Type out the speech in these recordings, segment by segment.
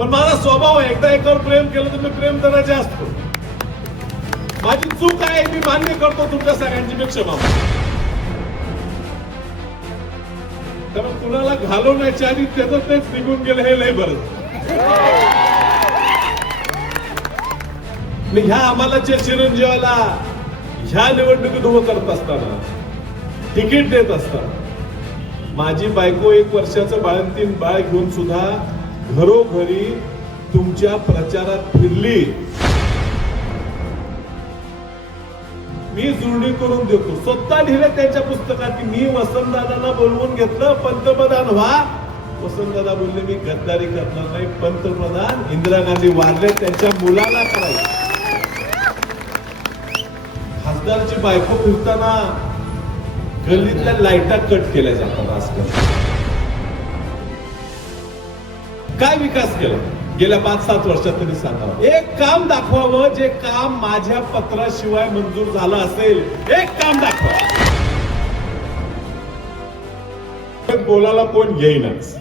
पण माझा स्वभाव आहे, एकदा एकावर प्रेम केलं तर मी प्रेम जरा जास्त करतो. माझी चूक आहे, मी मान्य करतो. तुमच्या सगळ्यांची मी क्षमा मागतो. त्यामुळे कुणाला घालवण्याच्या आधी त्याचं तेच निघून गेलं हे लय बरं. मी ह्या आम्हाला चिरंजीवाला ह्या निवडणुकीत उभं करत असताना, तिकीट देत असताना माझी बायको 1 वर्षाचं बाळंतीण बाळ घेऊन सुद्धा घरोघरी तुमच्या प्रचारात फिरली. मी जुळणी करून देतो. स्वतः लिहिले त्यांच्या पुस्तकात की मी वसंतदादांना बोलवून घेतलं, पंतप्रधान व्हा. वसंतदादा बोलले मी गद्दारी करणार नाही, पंतप्रधान इंदिरा गांधी वारले त्यांच्या मुलाला करायचं. खासदारची बायको फिरताना गल्लीतल्या लाईटा कट केल्या जातात आजकाल. काय विकास केला गेल्या 5-7 वर्षात तरी सांगावं. एक काम दाखवावं जे काम माझ्या पत्राशिवाय मंजूर झालं असेल. एक काम दाखवा. बोलायला कोण घेईनच.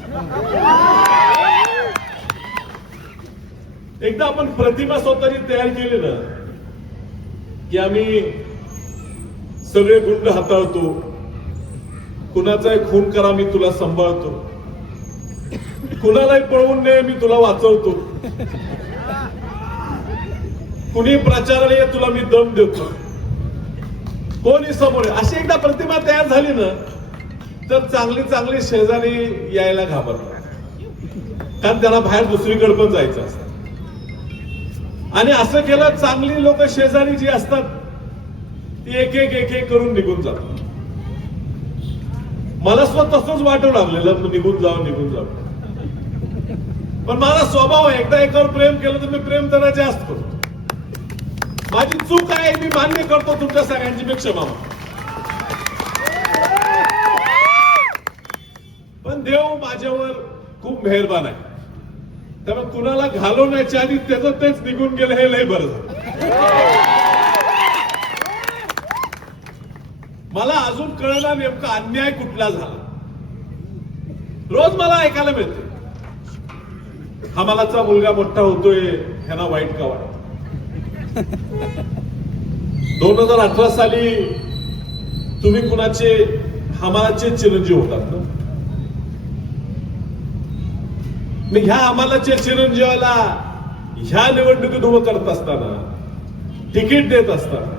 एकदा आपण प्रतिमा स्वतःची तयार केली ना की आम्ही सगळे गुंड हाताळतो, कुणाचाही खून करा मी तुला सांभाळतो, कुणालाही पळवून नये मी तुला वाचवतो, कुणी प्रचाराला ये तुला मी दम देतो, कोणी समोर. अशी एकदा प्रतिमा तयार झाली ना तर चांगली शेजारी यायला घाबरतात, कारण त्यांना बाहेर दुसरीकडे पण जायचं असतं. आणि असं केलं चांगली लोक शेजारी जी असतात ती एक एक करून निघून जातात. मला स्वतः तसंच वाटू लागलेलं निघून जाऊ. पण माझा स्वभाव आहे, एकदा एकावर प्रेम केलं तर मी प्रेम जरा जास्त करतो. माझी चूक आहे, मी मान्य करतो. तुमच्या सगळ्यांची मी क्षमा मागतो. पण देव माझ्यावर खूप मेहरबान आहे. त्यामुळे कुणाला घालवण्याच्या आधी त्याचं तेच निघून गेलं हे लय बरं झालं. मला अजून कळलं नेमका अन्याय कुठला झाला. रोज मला ऐकायला मिळते हमालाचा मुलगा मोठा होतोय, ह्यांना वाईट का वाटत. 2018 साली तुम्ही कुणाचे हमालाचे चिरंजीव होतात ना. मी ह्या आम्हालाच्या चिरंजीवाला ह्या निवडणुकीत उभं करत असताना, तिकीट देत असताना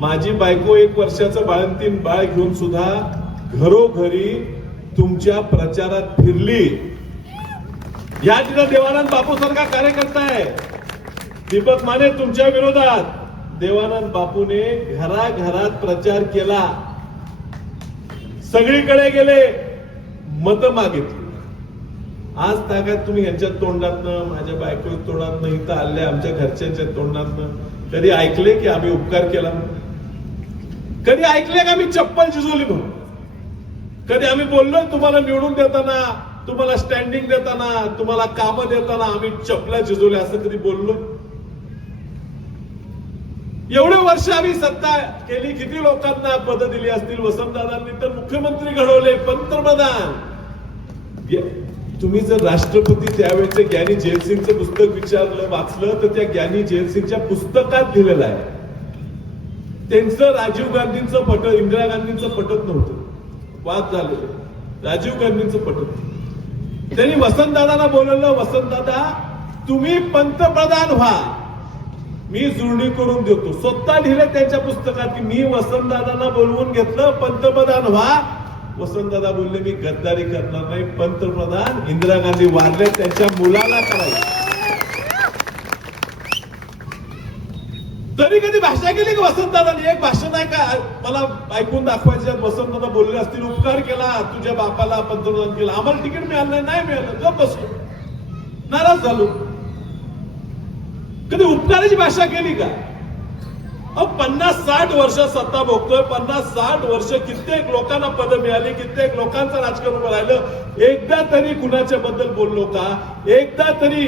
माझी बायको 1 वर्षाचं बाळंतीण बाळ घेऊन सुद्धा घरोघरी तुमच्या प्रचारात फिरली. या ठिकाणी देवानंद बापू सारखा कार्यकर्ता आहे. दीपक माने तुमच्या विरोधात, देवानंद बापूने घराघरात प्रचार केला, सगळीकडे गेले, मत मागितली. आज तागात तुम्ही यांच्या तोंडातनं, माझ्या बायको तोंडातनं, इथं आल्या आमच्या घरच्यांच्या तोंडातनं कधी ऐकले की आम्ही उपकार केला? कधी ऐकले का मी चप्पल झिजवली म्हणून? कधी आम्ही बोललो तुम्हाला निवडून देताना, तुम्हाला स्टँडिंग देताना, तुम्हाला कामं देताना आम्ही चपला झिजवल्या असं कधी बोललो? एवढे वर्ष आम्ही सत्ता केली, किती लोकांना पद दिली असतील. वसंतदादांनी तर मुख्यमंत्री घडवले, पंतप्रधान. तुम्ही जर राष्ट्रपती त्यावेळेचे ज्ञानी जयसिंगचं पुस्तक वाचलं तर त्या ज्ञानी जयसिंगच्या पुस्तकात लिहिलेलं आहे. त्यांचं राजीव गांधींचं पटत, इंदिरा गांधींचं पटत नव्हतं. वाद झालेले, राजीव गांधींचं पटत. त्यांनी वसंतदादांना बोलवलं, वसंतदादा तुम्ही पंतप्रधान व्हा, मी जुळणी करून देतो. स्वतः लिहिले त्यांच्या पुस्तकात की मी वसंतदादांना बोलवून घेतलं, पंतप्रधान व्हा. वसंतदादा बोलले मी गद्दारी करणार नाही, पंतप्रधान इंदिरा गांधी वारले त्यांच्या मुलाला करायचं. तरी कधी भाषा केली का वसंतदादांनी? एक भाषण नाही का मला ऐकून दाखवायचे? वसंतदादा बोलले असतील उपकार केला, तुझ्या बापाला पंतप्रधान केला, आम्हाला तिकीट मिळालं नाही मिळालं, गप बसलो, नाराज झालो. कधी उपकाराची भाषा केली का? 50-60 वर्ष सत्ता भोगतोय, 50-60 वर्ष कित्येक लोकांना पद मिळाली, कित्येक लोकांचं राजकारण उभं राहिलं. एकदा तरी कुणाच्या बद्दल बोललो का? एकदा तरी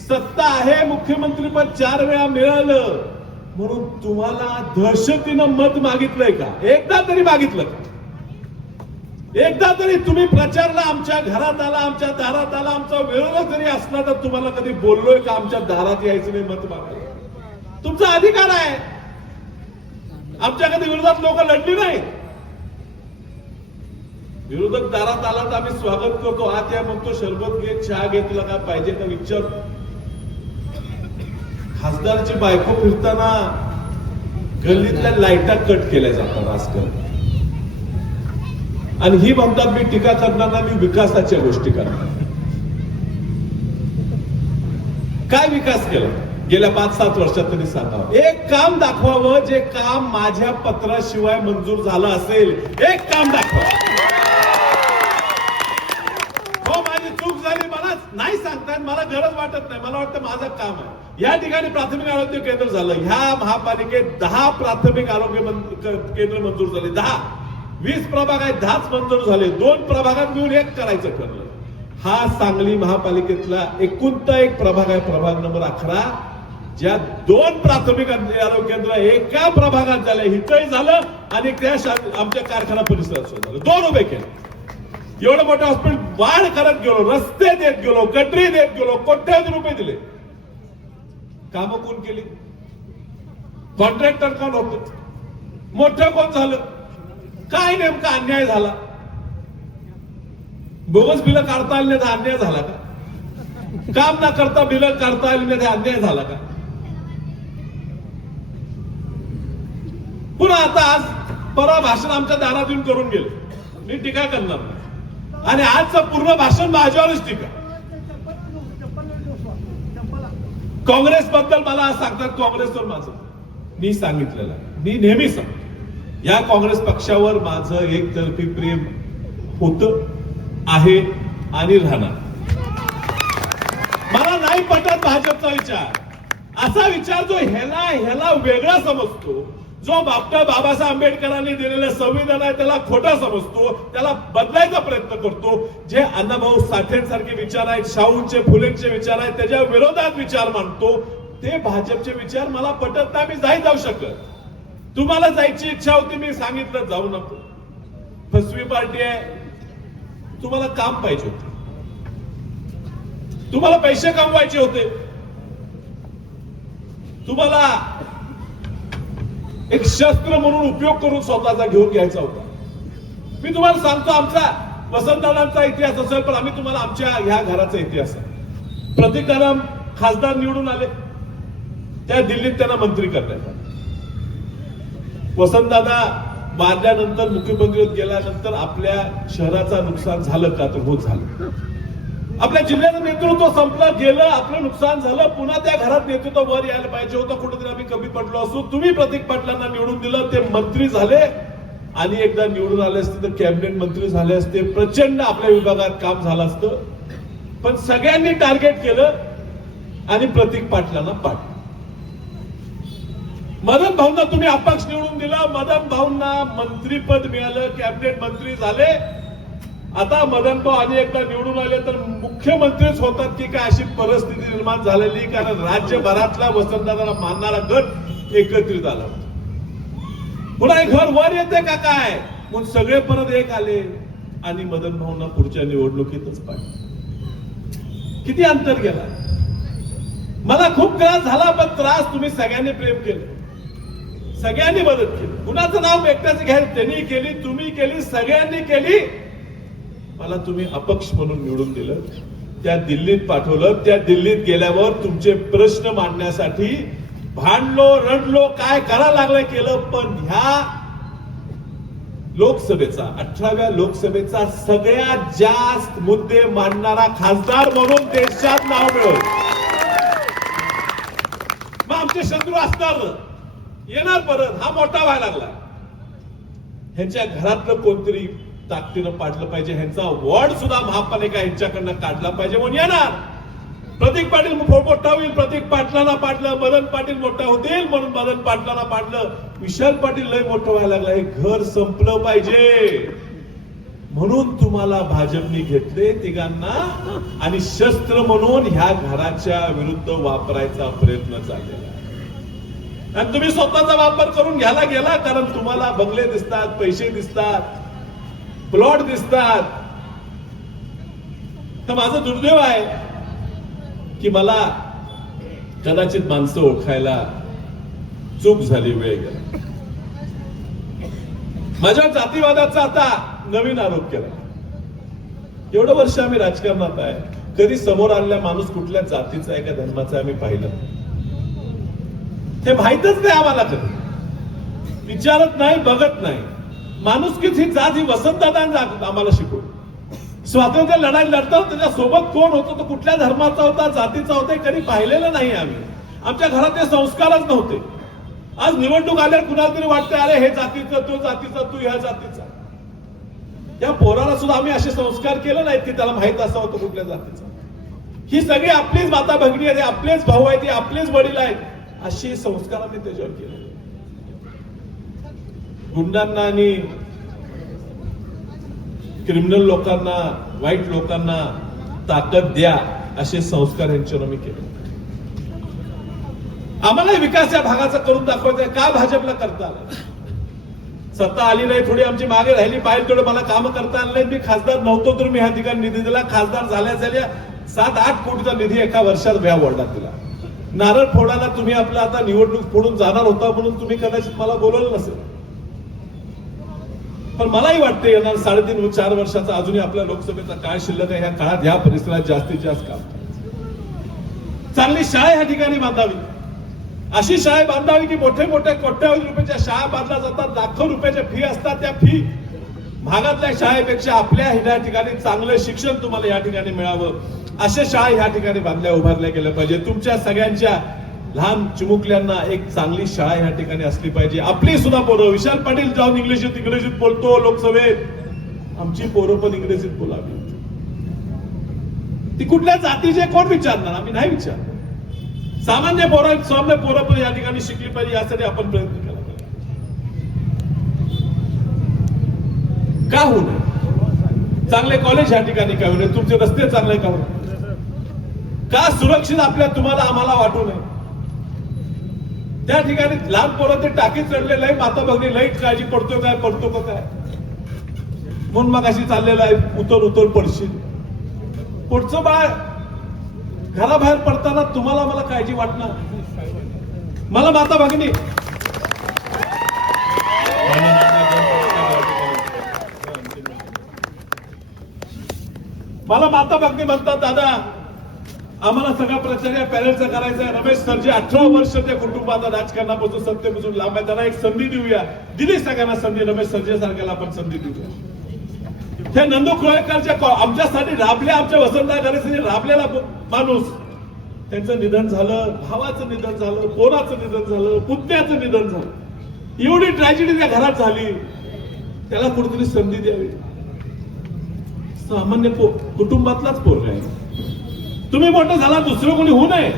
सत्ता आहे, मुख्यमंत्री पद 4 वेळा मिळालं म्हणून तुम्हाला दहशतीनं मत मागितलंय का? एकदा तरी मागितलं का? एकदा तरी तुम्ही प्रचारला, आमच्या घरात आला, आमच्या दारात आला, आमचा विरोधक जरी असला तर तुम्हाला कधी बोललोय का आमच्या दारात यायचं नाही मत मागायला? तुमचा अधिकार आहे. आमच्या कधी विरोधात लोक लढली नाही. विरोधक दारात आला तर आम्ही स्वागत करतो. आत या म्हणतो, शरबत घे, चहा घे, तुला काय पाहिजे का विचार. खासदारची बायको फिरताना गल्लीतल्या लाईटा कट केल्या जातात आजकाल, आणि ही म्हणतात मी टीका करणार नाही, मी विकासाच्या गोष्टी करणार. काय विकास केला गेल्या 5-7 वर्षात तरी सांगावं. एक काम दाखवावं जे काम माझ्या पत्राशिवाय मंजूर झालं असेल. एक काम दाखवा. हो, माझी चूक झाली, मला नाही सांगतायत, मला गरज वाटत नाही, मला वाटतं माझं काम आहे. या ठिकाणी प्राथमिक आरोग्य केंद्र झालं. ह्या महापालिकेत 10 प्राथमिक आरोग्य केंद्र मंजूर झाले. 10. 20 प्रभाग आहेत, 10च मंजूर झाले. 2 प्रभागात मिळून 1 करायचं ठरलं. हा सांगली महापालिकेतला एकुलता एक प्रभाग आहे, प्रभाग नंबर 11, ज्या 2 प्राथमिक आरोग्य केंद्र एका प्रभागात झाले. हिथंही झालं आणि त्या आमच्या कारखाना परिसरात सुद्धा झालं. 2 उभे केले. एवढं मोठं हॉस्पिटल वाढ करत गेलो, रस्ते देत गेलो, गटरी देत गेलो, कोट्यावधी रुपये दिले. कामं कोण केली? कॉन्ट्रॅक्टर कोण होत? मोठं कोण झालं? काय नेमका अन्याय झाला? बोगस बिलं काढता आली नाही, अन्याय झाला का? काम न करता बिलं काढता आली नाही, अन्याय झाला का? पुन्हा आता आज परवा भाषण आमच्या दारात येऊन करून गेले. मी टीका करणार नाही, आणि आजचं पूर्ण भाषण माझ्यावरच टीका. काँग्रेस बद्दल मला सांगतात, काँग्रेसवर माझं मी सांगितलेलं, मी नेहमी सांगतो, या काँग्रेस पक्षावर माझं एकतर्फी प्रेम होतं, आहे आणि राहणार. मला नाही पटत भाजपचा विचार. असा विचार जो ह्याला वेगळा समजतो, जो डॉक्टर बाबासाहेब आंबेडकरांनी दिलेलं संविधान आहे त्याला खोटा समजतो, त्याला बदलायचा प्रयत्न करतो. जे अण्णाभाऊ साठेंसारखे विचार आहेत, शाहूंचे, फुलेंचे विचार आहेत, त्याच्या विरोधात विचार मांडतो, ते भाजपचे विचार मला पटत नाही. मी जाऊ शकत. तुम्हाला जायची इच्छा होती, मी सांगितलं जाऊ नको. फसवी पार्टी आहे. तुम्हाला काम पाहिजे होते, तुम्हाला पैसे कमवायचे होते, तुम्हाला एक शस्त्र म्हणून उपयोग करून स्वतःचा घेऊन घ्यायचा होता. मी तुम्हाला सांगतो, आमचा वसंतदादांचा इतिहास असेल, पण आम्ही तुम्हाला आमच्या ह्या घराचा इतिहास आहे. प्रतीकदादा खासदार निवडून आले, त्या दिल्लीत त्यांना मंत्री करण्यात आले. वसंतदादा मारल्यानंतर, मुख्यमंत्री गेल्यानंतर आपल्या शहराचं नुकसान झालं का? तर होत झालं. आपल्या जिल्ह्याचं नेतृत्व संपलं, गेलं, आपलं नुकसान झालं. पुन्हा त्या घरात नेतृत्व वर यायला पाहिजे होतं. कुठेतरी आम्ही कमी पडलो असू. तुम्ही प्रतीक पाटलांना निवडून दिलं, ते मंत्री झाले, आणि एकदा निवडून आले असते तर कॅबिनेट मंत्री झाले असते. प्रचंड आपल्या विभागात काम झालं असतं. पण सगळ्यांनी टार्गेट केलं आणि प्रतीक पाटलांना पाडलं. मदन भाऊंना तुम्ही अपक्ष निवडून दिला, मदन भाऊंना मंत्रीपद मिळालं, कॅबिनेट मंत्री झाले. आता मदन भाऊ आणि एकदा निवडून आले तर मुख्यमंत्रीच होतात की काय अशी परिस्थिती निर्माण झालेली, कारण राज्यभरातला वसंतदादाला मानणारा गट एकत्रित आला. पुन्हा घर वर येते का काय म्हणून सगळे परत एक आले आणि मदन भाऊंना पुढच्या निवडणुकीतच पाहिजे. किती अंतर गेला. मला खूप त्रास झाला, पण त्रास तुम्ही सगळ्यांनी प्रेम केलं, सगळ्यांनी मदत केली. कुणाचं नाव एकट्याचं घ्यायला, त्यांनी केली, तुम्ही केली, सगळ्यांनी केली. मला तुम्ही अपक्ष म्हणून निवडून दिलं, त्या दिल्लीत पाठवलं. त्या दिल्लीत गेल्यावर तुमचे प्रश्न मांडण्यासाठी भांडलो, रडलो, काय करा लागलं केलं. पण ह्या लोकसभेचा, 18व्या लोकसभेचा सगळ्यात जास्त मुद्दे मांडणारा खासदार म्हणून देशात नाव मिळवलं. मग आमचे शत्रू असणार, येणार परत. हा मोठा व्हायला लागला. ह्यांच्या घरातलं कोणतरी ताकदीनं पाडलं पाहिजे. ह्यांचा वॉर्ड सुद्धा महापालिका यांच्याकडनं काढला पाहिजे म्हणून येणार. प्रतीक पाटील मोठा होईल, प्रतीक पाटलांना पाडलं. मदन पाटील मोठा होतील म्हणून मदन पाटलांना पाडलं. विशाल पाटील लय मोठं व्हायला लागलं. हे घर संपलं पाहिजे म्हणून तुम्हाला भाजपने घेतले तिघांना, आणि शस्त्र म्हणून ह्या घराच्या विरुद्ध वापरायचा प्रयत्न चाललेला. आणि तुम्ही स्वतःचा वापर करून घ्यायला गेला, कारण तुम्हाला बंगले दिसतात, पैसे दिसतात. प्लॉट दिसतात. तर माझं दुर्दैव आहे की मला कदाचित माणसं ओळखायला चूक झाली, वेळ गेला. माझ्या जातीवादाचा आता नवीन आरोप केला. एवढं वर्ष आम्ही राजकारणात आहे, कधी समोर आलेला माणूस कुठल्या जातीचा आहे का धर्माचा आहे आम्ही पाहिलं ते माहीतच नाही आम्हाला. कधी विचारत नाही, बघत नाही. माणुसकीच ही जात ही वसंतदादांनी आम्हाला शिकवली. स्वातंत्र्य लढाई लढतात त्याच्या सोबत कोण होतं, तो कुठल्या धर्माचा होता, जातीचा होता, कधी पाहिलेलं नाही आम्ही. आमच्या घरात ते संस्कारच नव्हते. आज निवडणूक आल्यावर कुणाला तरी वाटते अरे हे जातीचं, तो जातीचा, तू ह्या जातीचा. त्या पोराला सुद्धा आम्ही असे संस्कार केले नाहीत की त्याला माहित असा होतं कुठल्या जातीचा. ही सगळी आपलीच माता भगिनी आहे, आपलेच भाऊ आहेत, ते आपलेच वडील आहेत, असे संस्कार आम्ही त्याच्यावर केले. गुंडांना आणि क्रिमिनल लोकांना, वाईट लोकांना ताकद द्या असे संस्कार यांच्यावर आम्ही केले. आम्हाला विकास या भागाचा करून दाखवायचा. का भाजपला करता आलं? सत्ता आली नाही, थोडी आमची मागे राहिली, पाहिजे तेवढं मला काम करता आलं नाही. मी खासदार नव्हतो तर मी ह्या ठिकाणी निधी दिला. खासदार झाल्या 7-8 कोटीचा निधी एका वर्षात व्या वॉर्डात दिला. नारळ फोडायला तुम्ही आपलं आता निवडणूक फोडून जाणार होता म्हणून तुम्ही कदाचित मला बोलवलं नसेल. पण मलाही वाटते येणार 3.5-4 वर्षाचा अजूनही आपल्या लोकसभेचा काळ शिल्लक आहे. ह्या काळात ह्या परिसरात जास्तीत जास्त काम, चांगली शाळा ह्या ठिकाणी बांधावी. अशी शाळा बांधावी की मोठे मोठे कोट्यावधी रुपयाच्या शाळा बांधल्या जातात, लाखो रुपयाच्या फी असतात. त्या फी भागातल्या शाळेपेक्षा आपल्या ह्या ठिकाणी चांगलं शिक्षण तुम्हाला या ठिकाणी मिळावं, अशा शाळा ह्या ठिकाणी बांधल्या उभारल्या गेल्या पाहिजे. तुमच्या सगळ्यांच्या लहान चिमुकल्यांना एक चांगली शाळा ह्या ठिकाणी असली पाहिजे. आपली सुद्धा पोरं, विशाल पाटील जाऊन इंग्रजीत बोलतो लोकसभेत, आमची पोरं पण इंग्रजीत बोलावी. ती कुठल्या जातीचे कोण विचारणार? आम्ही नाही विचारणार. सामान्य पोरं पण या ठिकाणी शिकली पाहिजे, यासाठी आपण प्रयत्न केला पाहिजे. का होऊ नये? चांगले कॉलेज या ठिकाणी का होऊ नये? तुमचे रस्ते चांगले का होऊ नये? का सुरक्षित आपल्या तुम्हाला आम्हाला वाटू नये? त्या ठिकाणी लहान पोरं ते टाकीत चढलेलं आहे, माता भगिनी लाईट काळजी पडतो काय म्हणून मग अशी चाललेलं आहे, उतर पडशील. पुढचं बाळ घराबाहेर पडताना तुम्हाला मला काळजी वाटणार? मला माता भगिनी म्हणतात, दादा आम्हाला सगळा प्रचार या पॅनलचा करायचा आहे. रमेश सरजी 18 वर्ष त्या कुटुंबाचा राजकारणापासून सत्तेपासून लांब आहे, त्यांना एक संधी देऊया. दिली सगळ्यांना संधी, रमेश सरजी सारख्याला आपण संधी देऊया. त्या नंदू कोळेकरच्या आमच्यासाठी राबल्या, आमच्या वसंतदादा घरासाठी राबलेला माणूस, त्यांचं निधन झालं, भावाचं निधन झालं, पोराचं निधन झालं, पुतण्याचं निधन झालं. एवढी ट्रॅजेडी त्या घरात झाली, त्याला कुठेतरी संधी द्यावी. सामान्य कुटुंबातलाच पोरगा आहे. तुम्ही मोठं झाला, दुसरं कोणी होऊ नये.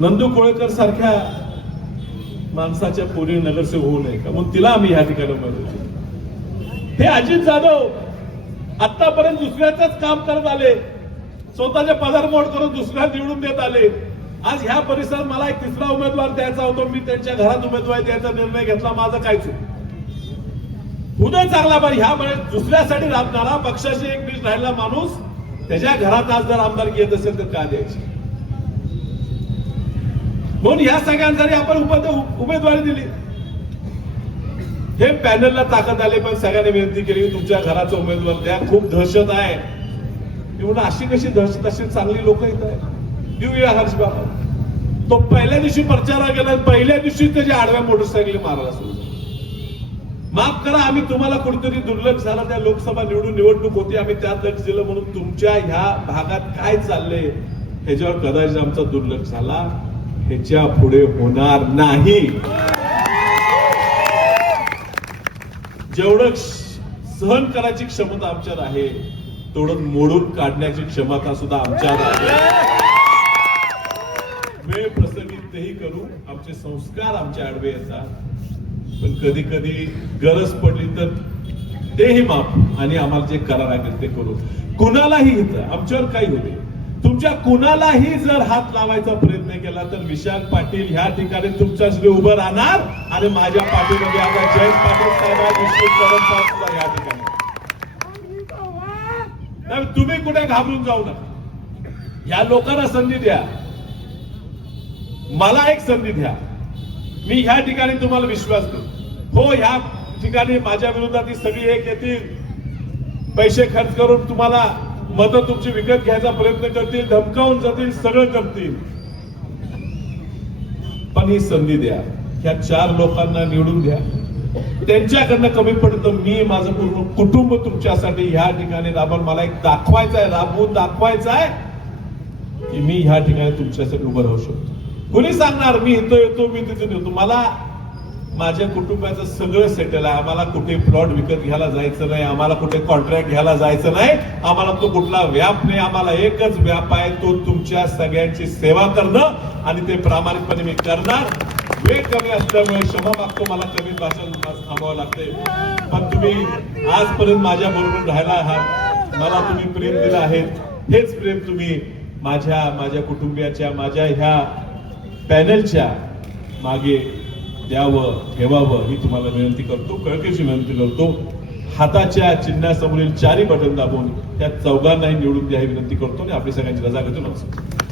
नंदू कोळेकर सारख्या माणसाच्या पोरी नगरसेवक होऊ नये का म्हणून तिला आम्ही या ठिकाणी मदत. हे अजित जाधव आतापर्यंत दुसऱ्याच काम करत आले, स्वतःचे पदार्पण करून दुसऱ्या निवडून देत आले. आज ह्या परिसरात मला एक तिसरा उमेदवार द्यायचा होता, मी त्यांच्या घरात उमेदवारी द्यायचा निर्णय घेतला. माझा काय चूक? उदय चांगला पण ह्या वेळेस दुसऱ्यासाठी राबणारा, पक्षाशी एक दिवस राहिला माणूस, त्याच्या घरात आज जर आमदारकी येत असेल तर का द्यायची? म्हणून ह्या सगळ्यांसाठी आपण उमेदवारी दिली. हे पॅनलला ताकद आले, पण सगळ्यांनी विनंती केली तुमच्या घराचा उमेदवार द्या. खूप दहशत आहे. एवढं अशी कशी दहशत? अशी चांगली लोक येत आहेत. देऊया हर्ष बाबा. तो पहिल्या दिवशी प्रचाराला गेला, पहिल्या दिवशी त्याच्या आडव्या मोटरसायकल मारायला सुरू. माफ करा, आम्ही तुम्हाला कुठेतरी दुर्लक्ष झालं. त्या लोकसभा निवडणूक होती, आम्ही त्यात लक्ष दिलं म्हणून तुमच्या ह्या भागात काय चाललंय ह्याच्यावर कदाचित आमचा दुर्लक्ष झाला. ह्याच्या पुढे होणार नाही. जेवढं सहन करायची क्षमता आमच्यात आहे, तेवढं मोडून काढण्याची क्षमता सुद्धा आमच्यात आहे. वेळ प्रसंगी तेही करू. आमचे संस्कार आमच्या आडवे येतात, पण कधी कधी गरज पडली तर तेही माफ आणि आम्हाला जे करार आहे ते करू. कुणालाही येतं, आमच्यावर काही होते. तुमच्या कुणालाही जर हात लावायचा प्रयत्न केला तर विशाल पाटील ह्या ठिकाणी तुमच्यासाठी उभं राहणार आणि माझ्या पाठीमध्ये आता जयंत पाटील साहेब आहेत, विष्णू कदम साहेब सुद्धा या ठिकाणी. त्यामुळे तुम्ही कुठे घाबरून जाऊ नका. या लोकांना संधी द्या, मला एक संधी द्या. मी ह्या ठिकाणी तुम्हाला विश्वास देतो. हो, ह्या ठिकाणी माझ्या विरोधात सगळी एक येतील, पैसे खर्च करून तुम्हाला मतं तुमची विकत घ्यायचा प्रयत्न करतील, धमकावून जातील, सगळं करतील. पण ही संधी द्या, ह्या 4 लोकांना निवडून द्या. त्यांच्याकडनं कमी पडतं. मी माझं पूर्ण कुटुंब तुमच्यासाठी ह्या ठिकाणी राबून मला एक दाखवायचं आहे, राबवून दाखवायचं आहे की मी ह्या ठिकाणी तुमच्यासाठी उभं राहू शकतो. कुणी सांगणार मी इथं येतो, मी तिथून येतो. मला माझ्या कुटुंबाचं सगळं सेटल आहे. आम्हाला कुठे प्लॉट विकत घ्यायला जायचं नाही, आम्हाला कुठे कॉन्ट्रॅक्ट घ्यायला जायचं नाही, आम्हाला तो कुठला व्याप नाही. आम्हाला एकच व्याप आहे, तो तुमच्या सगळ्यांची सेवा करणं आणि ते प्रामाणिकपणे मी करणार. वेळ कमी असल्यामुळे क्षमा मागतो, मला कमी भाषण थांबावं लागते. पण तुम्ही आजपर्यंत माझ्या बरोबर राहिला आहात, मला तुम्ही प्रेम दिलं आहे. हेच प्रेम तुम्ही माझ्या कुटुंबियाच्या, माझ्या ह्या पॅनलच्या मागे द्यावं, ठेवावं ही तुम्हाला विनंती करतो, कळकळीची विनंती करतो. हाताच्या चिन्हासमोरील 4 बटन दाबून त्या 4घांनाही निवडून द्या ही विनंती करतो आणि आपली सगळ्यांची रजा घेतो. नमस्कार.